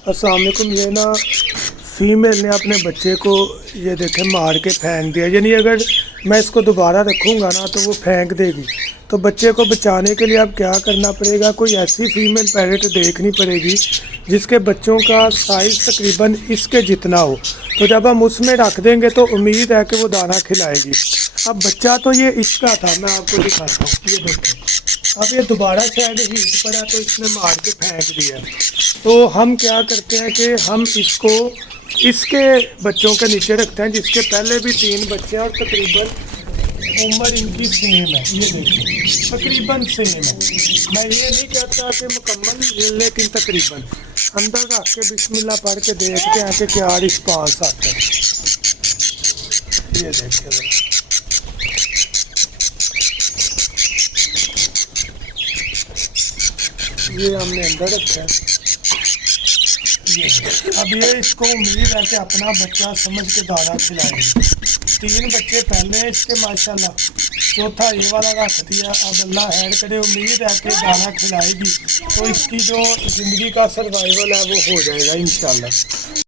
अस्सलाम वालेकुम। ये ना फीमेल ने अपने बच्चे को ये देखें मार के फेंक दिया, यानी अगर मैं इसको दोबारा रखूँगा ना तो वो फेंक देगी। तो बच्चे को बचाने के लिए अब क्या करना पड़ेगा, कोई ऐसी फीमेल पैरेट देखनी पड़ेगी जिसके बच्चों का साइज़ तकरीबन इसके जितना हो। तो जब हम उसमें रख देंगे तो उम्मीद है कि वो दाना खिलाएगी। अब बच्चा तो ये इसका था, मैं आपको दिखाता हूँ, ये देखें। अब ये दोबारा शायद हीट पड़ा तो इसने मार के फेंक दिया। तो हम क्या करते हैं कि हम इसको इसके बच्चों के नीचे रखते हैं जिसके पहले भी 3 बच्चे हैं और तकरीबन उम्र इनकी सेम है। ये देखिए तकरीबन सेम है। मैं ये नहीं कहता कि मुकम्मल, लेकिन तकरीबन अंदर रख के बिस्मिल्लाह पढ़ के देखते हैं कि क्या रिस्पांस आता है। ये देखिए ज़रा। ये हमने अंदर रखा है। अब ये इसको उम्मीद है कि अपना बच्चा समझ के दाना खिलाएगी। 3 बच्चे पहले हैं इसके माशाल्लाह, चौथा ये वाला रख दिया। अब अल्लाह खैर करे, उम्मीद है कि दाना खिलाएगी तो इसकी जो ज़िंदगी का सर्वाइवल है वो हो जाएगा इंशाल्लाह।